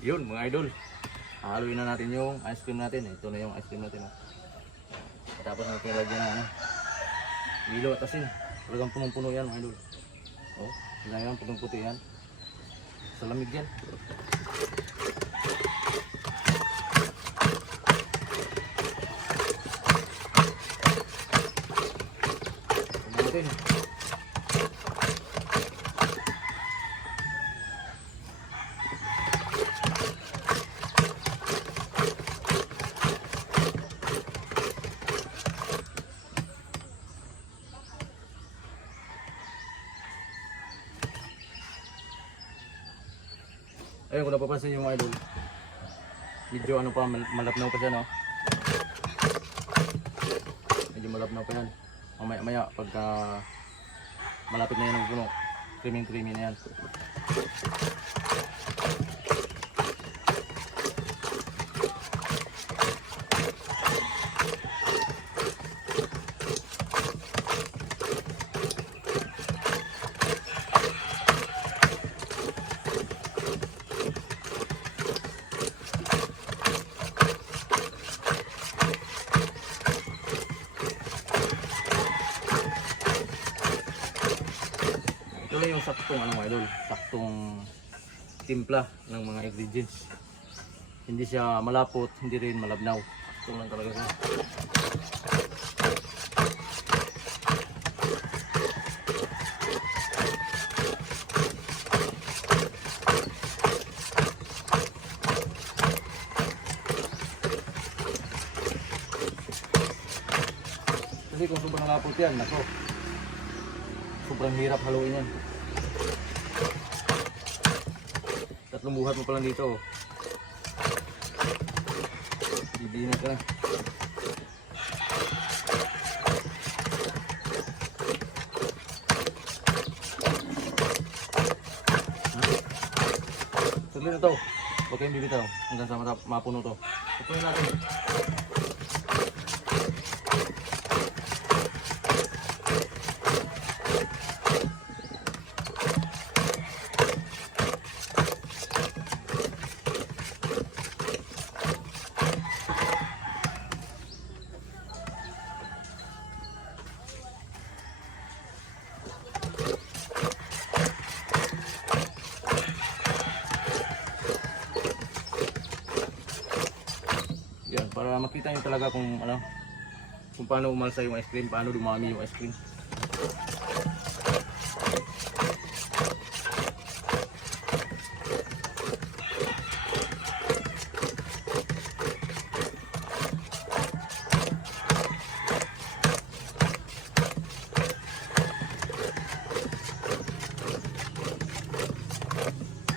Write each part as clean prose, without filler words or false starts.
Yun mga idol. Haluin na natin yung ice cream natin. Ito na yung ice cream natin. Tapos natin lagyan na Milo at asin. Talagang punong-puno yan mga idol. Oh, sila yan, putong-puti yan. Sa lamig yan. Natin. Ayun, kung napapansin yung mga idol, medyo ano pa, malapnaw pa siya, no? Medyo malapnaw pa yan. Mamaya pagka malapit na yan ang puno, creamy na yan. Ito yung saktong ano mga idol, saktong timpla ng mga ingredients. Hindi siya malapot, hindi rin malabnaw. Sakto lang talaga siya. Kasi kung sobrang malapot yan, nako, sobrang hirap haluin yan. Tatlong buhat mo pa lang dito. Bibinit ka na. Saglit na to. Huwag kayong bibitaw hanggang sa mapuno to. Tutunin natin. Yan, para makita nyo talaga kung ano, kung paano umalsa yung ice cream, paano dumami yung ice cream.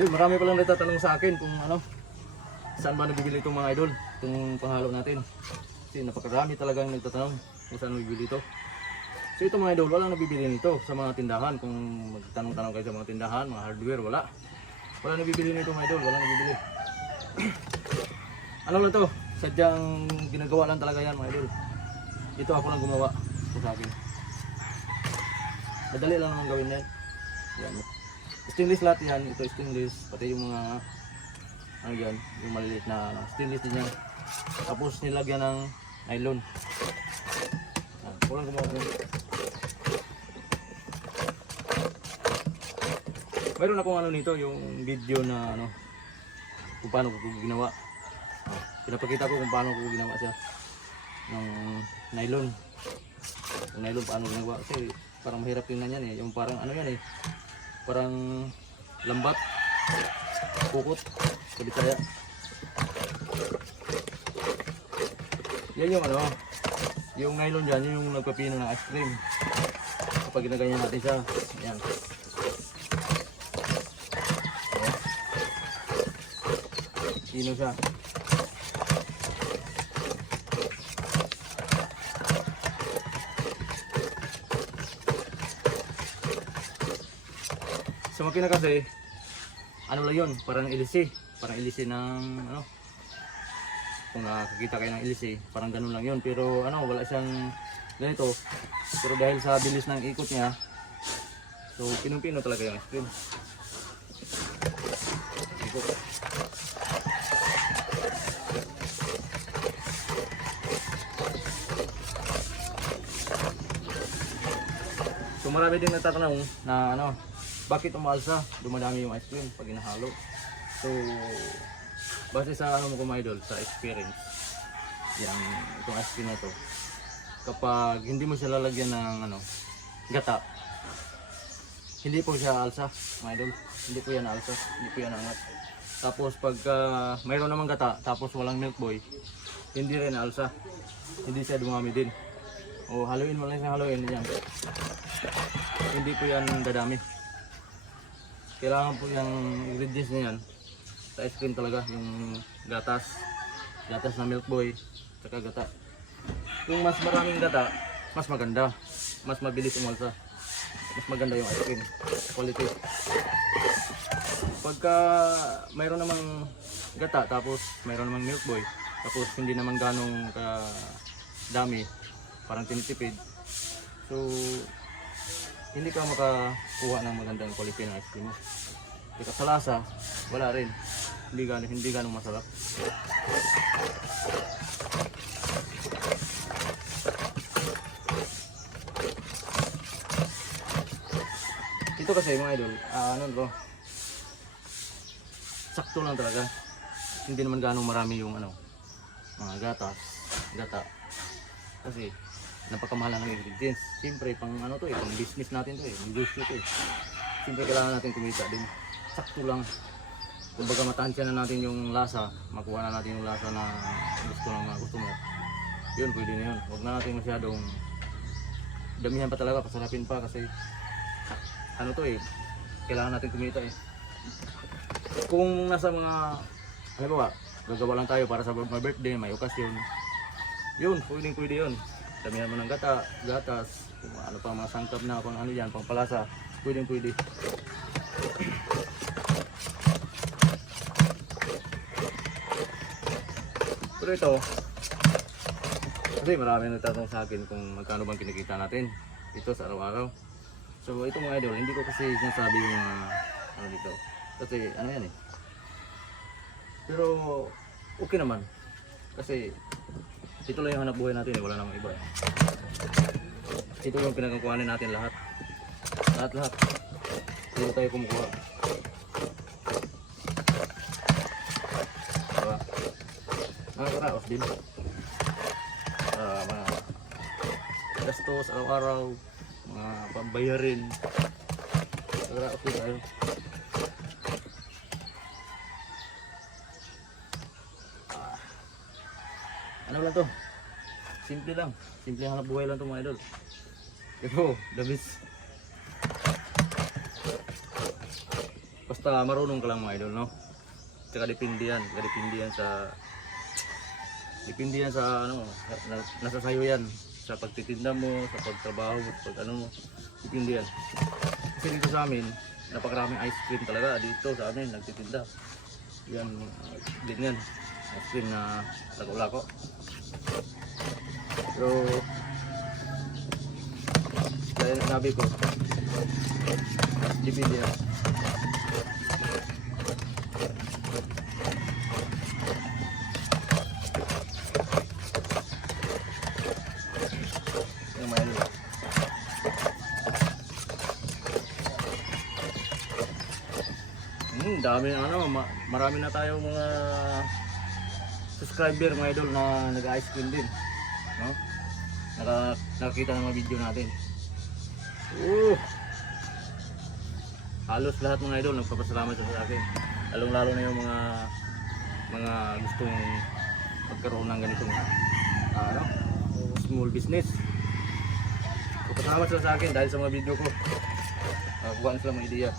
Yun, marami palang nagtatanong sa akin kung ano, saan ba nabibili itong mga idol, itong panghalo natin. Kasi napakarami talagang nagtatanong kung saan nabibili ito. So ito mga idol, walang nabibili nito sa mga tindahan. Kung magtanong-tanong kayo sa mga tindahan, mga hardware, wala nabibili nito mga idol, wala nabibili. Ano lang to, sadyang ginagawa lang talaga yan mga idol. Ito ako lang gumawa ito sa akin. Madali lang naman gawin yan. Yan. Stainless lahat yan, ito stainless, pati yung mga ano yan, yung maliliit na stainless din yan. Tapos nilagyan ng nylon. Kulang gumawa din. Mayroon akong ano nito, yung video na ano, kung paano ko ginawa. Pinapakita ko kung paano ko ginawa siya ng nylon. Yung nylon paano ginawa, kasi parang mahirap tingnan yan eh. Yung parang ano yan eh, parang lambat, kukot sa Bisaya. Yan yung ano, yung nylon dyan, yung nagpapino ng ice cream. Kapag ginaganyan natin siya, yan. Pino siya. Sa makina kasi, ano lang yun, parang ilisi ng ano, kung nakakita kayo ng ilisi, parang ganun lang yun, pero ano, wala siyang ganito, pero dahil sa bilis ng ikot niya, so pinong-pino talaga yung ice cream. Ikot. marami din nagtatanong na ano, bakit umaalsa? Dumadami yung ice cream pag inahalo. So, base sa ano mo mga idol, sa experience, yan, itong ice cream na to, kapag hindi mo siya lalagyan ng ano, gata, hindi po siya alsa, mga idol. Hindi po yan alsa, hindi po yan angat. Tapos pagka mayroon namang gata, tapos walang milk boy, hindi rin alsa, hindi siya dumami din. O haluin mo lang sa haluin yan, hindi po yan dadami. Kailangan po yung ingredients na yan sa ice cream talaga, yung gatas na milk boy, saka gata. Kung mas maraming gata, mas maganda, mas mabilis umalsa, mas maganda yung ice cream quality. Pagka mayroon namang gata, tapos mayroon namang milk boy, tapos hindi naman ganong dami, parang tinitipid, so hindi ka makakuha ng magandang quality ng ice cream mo. Kaya sa lasa, wala rin, hindi ganong masarap. Ito kasi mga idol, ano bro, sakto lang talaga. Hindi naman ganong marami yung ano, mga gata. Kasi napakamahal ng ingredients. Siyempre pang ano to pang business natin to negosyo to Siyempre kailangan natin kumita din. Sakto lang. Kumbaga matansya na natin yung lasa, makuha na natin yung lasa na gusto mo. Yun, pwede na yun. Huwag na natin masyadong damihan pa talaga, pasarapin pa kasi ano to kailangan natin kumita Kung nasa mga, ano ba, gagawa lang tayo para sa my birthday, may okasyon, yun, pwede yun. Damihan mo ng gatas, kung ano pa mga sangkap na, kung ano yan, pang palasa, pwede. Pero ito, kasi marami nagtatanong sa akin kung magkano bang kinikita natin ito sa araw-araw. So ito mga idol, hindi ko kasi sinasabi yung mga ano dito. Kasi ano yan Pero okay naman. Kasi ito lang yung hanap buhay natin wala namang iba Ito yung pinagkukuhanin natin lahat. Lahat. Dito tayo kumukuha. Diba? Nakakaraos din. Mga gastos araw-araw, mga pambayarin. Nakakaraos din tayo. Ano lang to? Simple lang. Simple hanap buhay lang to mga idol. Ito, the best. Basta marunong ka lang mga idol, no? Tsaka depende yan sa ano, nasa sayo yan. Sa pagtitinda mo, sa pagtrabaho mo, sa pag ano mo. Depende yan. Kasi dito sa amin, napakaraming ice cream talaga. Dito sa amin, nagtitinda. Yan, ganyan. Ice cream na lako-lako. Pero gaya na sabi ko, depende yan. Dami ano, marami na tayong mga subscriber mga idol na nag-ice cream din, no? Nakakita ng mga video natin. Halos lahat mga idol nagpapasalamat sa akin. Lalong-lalo na yung mga gustong magkaroon ng ganitong ano, small business. Nagpapasalamat sila sa akin dahil sa mga video ko. Buwan sila mga ideya.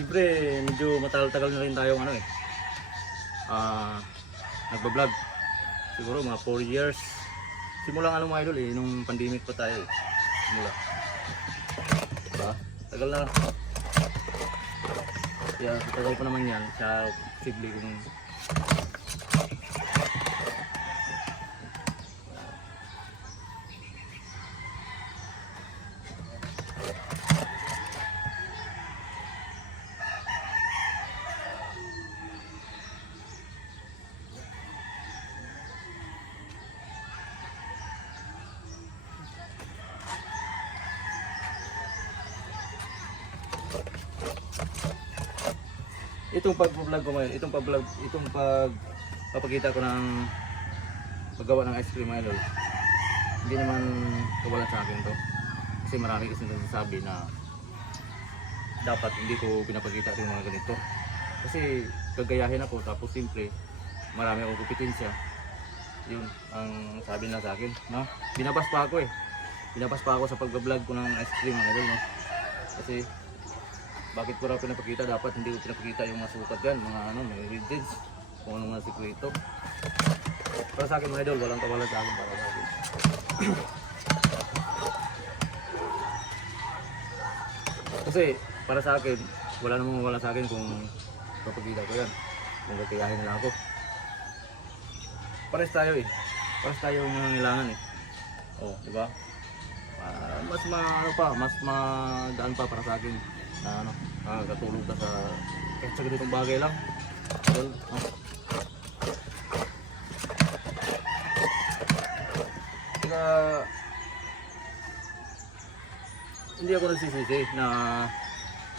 Siyempre, medyo matagal-tagal na rin tayong ano nagbablog. Siguro mga 4 years. Simulang ano mga idol nung pandemic pa tayo Simula. Diba? Tagal na. Kaya tagal pa naman yan. Sa posible kung itong pag-vlog ko ngayon, itong pagpapakita ko ng paggawa ng ice cream mga idol, hindi naman kawalan sa akin to. Kasi marami kasi nagsasabi na dapat hindi ko pinapakita yung mga ganito. Kasi gagayahin ako tapos simple, marami akong kompetensya. Yun ang sabi na sa akin, no? Binabas pa ako sa pag-vlog ko ng ice cream mga idol, no? Kasi bakit ko raw pinapakita, dapat hindi ko pinapakita yung mga sukat yan, mga mga ingredients, kung ano mga sikreto. Para sa akin mga idol, walang kawalan sa akin para sa akin. Kasi para sa akin, wala namang mawala sa akin kung papakita ko yan, kung gagayahin nila ako. Pares tayo pares tayo yung nangangailangan oh, di ba? Mas mas madaan pa para sa akin na katulong ka sa kahit sa ganitong bagay lang. Well, kaya hindi ako nagsisisi na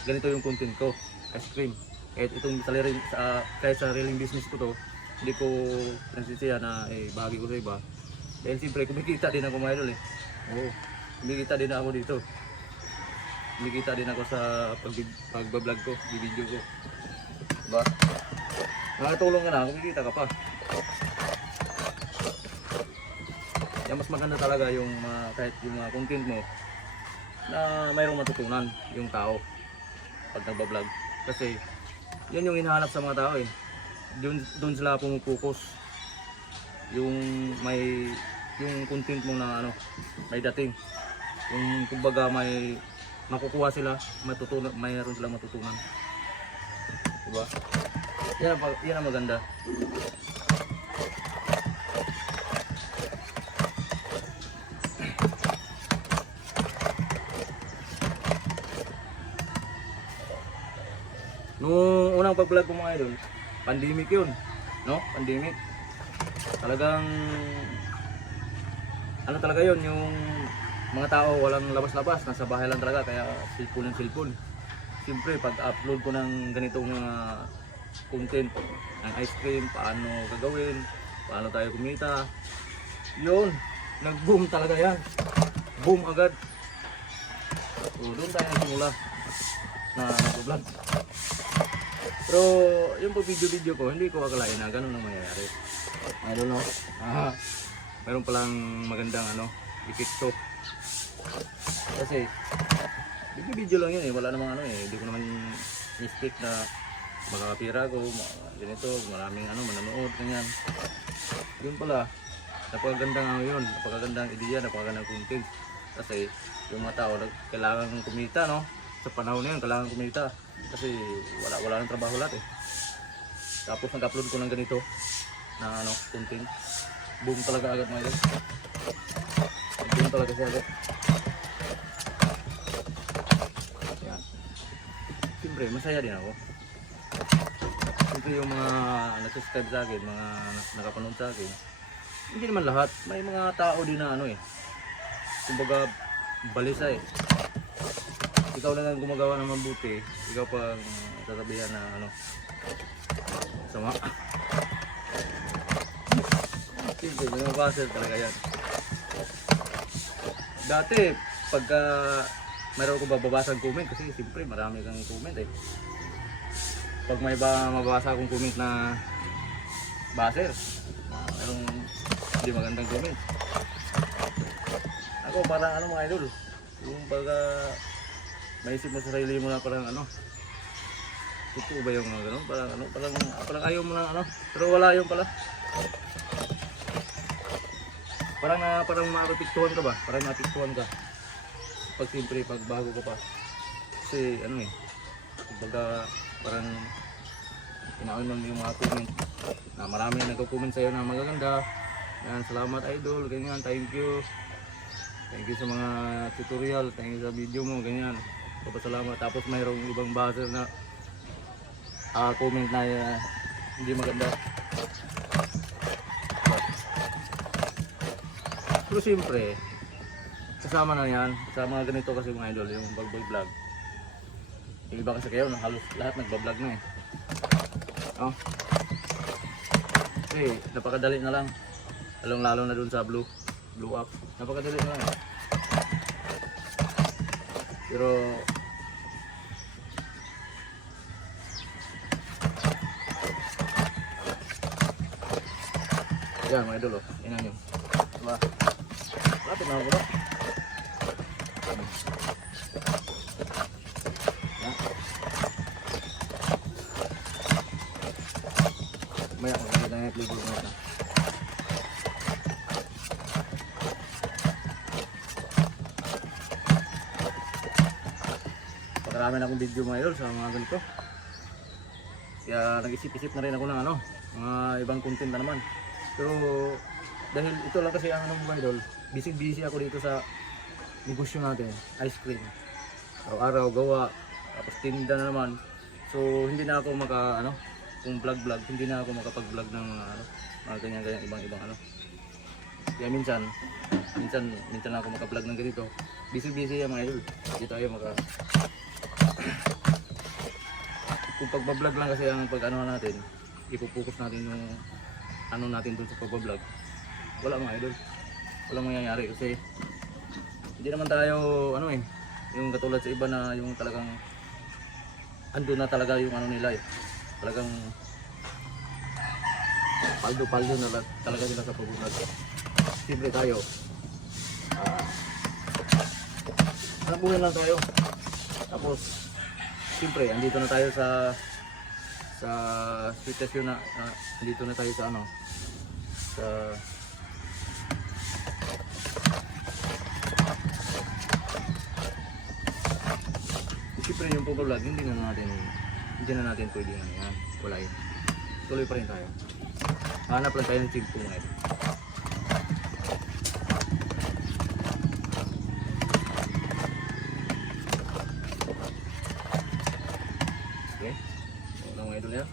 ganito yung content ko, ice cream. Kahit itong kahit sa sariling business ko to, hindi ko nagsisiya na bahagi ko sa iba. Dahil siyempre kumikita din ako mga idol Oo, kumikita din ako dito. Kumikita din ako sa pag-vlog ko, video ko. Diba? Nakatulong ka na, kumikita ka pa. Kaya mas maganda talaga yung kahit yung mga content mo na mayroong matutunan yung tao pag nagbablog. Kasi yan yung hinahanap sa mga tao Doon sila pumupokus. Yung content mo na may dating. Yung kumbaga may makukuha sila, mayroon silang matutunan. Diba? Yan ang maganda. Nung unang pag-vlog ko mga idol, pandemic yun, no? Pandemic. Talagang talaga yun, yung mga tao walang labas-labas, nasa bahay lang talaga, kaya cellphone. Siyempre pag-upload ko ng ganitong mga content ng ice cream, paano gagawin, paano tayo kumita, yun, nag-boom talaga yan. Boom agad. So doon tayo nagsimula na nag-vlog. Pero yung video ko, hindi ko akalain na ganun ang mangyayari. I don't know. Mayroon palang magandang epekto. Kasi video lang yun wala namang hindi ko naman expect na makakapira ko, ganito, maraming manonood, ganyan. Yun pala, napakagandang ideya, napakagandang content. Kasi yung mga tao kailangan kumita, no? Sa panahon na yun, kailangan kumita. Kasi wala nang trabaho lahat Tapos nag-upload ko ng ganito na content. Boom talaga agad mga idol. Boom talaga siya agad. Yan. Siyempre, masaya din ako. Siyempre yung mga nag-subscribe sa akin, mga nakapanood sa akin, hindi naman lahat. May mga tao din na kumbaga balisa ikaw na lang gumagawa ng mabuti, ikaw pang sasabihan na sama. Simple, may mga buzzer talaga yan. Dati, pagka mayroon ko bababasa ang comment, kasi siyempre marami kang comment Pag may mababasa akong comment na buzzer, mayroong hindi magandang comment. Ako parang mga idol, yung pagka maisip mo sa sarili mo na parang totoo ba yung mga ganun? Parang ayaw mo na pero wala yung pala. Parang maapektuhan ka ba? Parang maapektuhan ka. Pag siyempre, pag bago ka pa. Kasi kumbaga parang inaon yung mga comment. Na marami nagko-comment sa'yo na magaganda. Yan, salamat idol, ganyan, thank you. Thank you sa mga tutorial, thank you sa video mo, ganyan. Papasalamat. Tapos mayroong ibang buzzer na comment na hindi maganda. Pero siyempre, kasama na yan. Sa mga ganito kasi mga idol, yung vlog. Yung iba kasi kayo, halos lahat nagbablog na Oh. Okay, napakadali na lang. Lalong-lalo na dun sa blue up. Napakadali na lang. Pero yan mga idol, oh. Yan yun. Diba? Lapit na ako ba? Yan. Maya ko na yung flavor mo na. Pagkarami na akong video mga idol sa mga ganito. Kaya nag-isip-isip na rin ako ng ano, mga ibang content na naman. Pero dahil ito lang kasi ang ano mga idol, busy ako dito sa negosyo natin, ice cream. Araw-araw gawa, tapos tinda na naman. So hindi na ako kung vlog, hindi na ako makapag-vlog ng mga ganyan ibang ano. Kaya minsan na ako maka-vlog ng ganito. Busy yan mga idol. Hindi tayo kung pagbablog lang kasi ang pag-ano natin, ipopokus natin yung ano natin dun sa pagbablog. Wala mga idol. Walang mangyayari kasi hindi naman tayo yung katulad sa iba na yung talagang ando na talaga yung ano nila eh. Talagang paldo na talaga sila sa pagbablog. Simple tayo. Anak buhay lang tayo. Tapos siyempre andito na tayo sa sitwasyon na andito na tayo sa siyempre yung pag-vlog hindi na natin pwede yan. Wala yun. Tuloy pa rin tayo. Hanap lang tayo ng chigpo ngayon. Okay? Wala mga idol yan.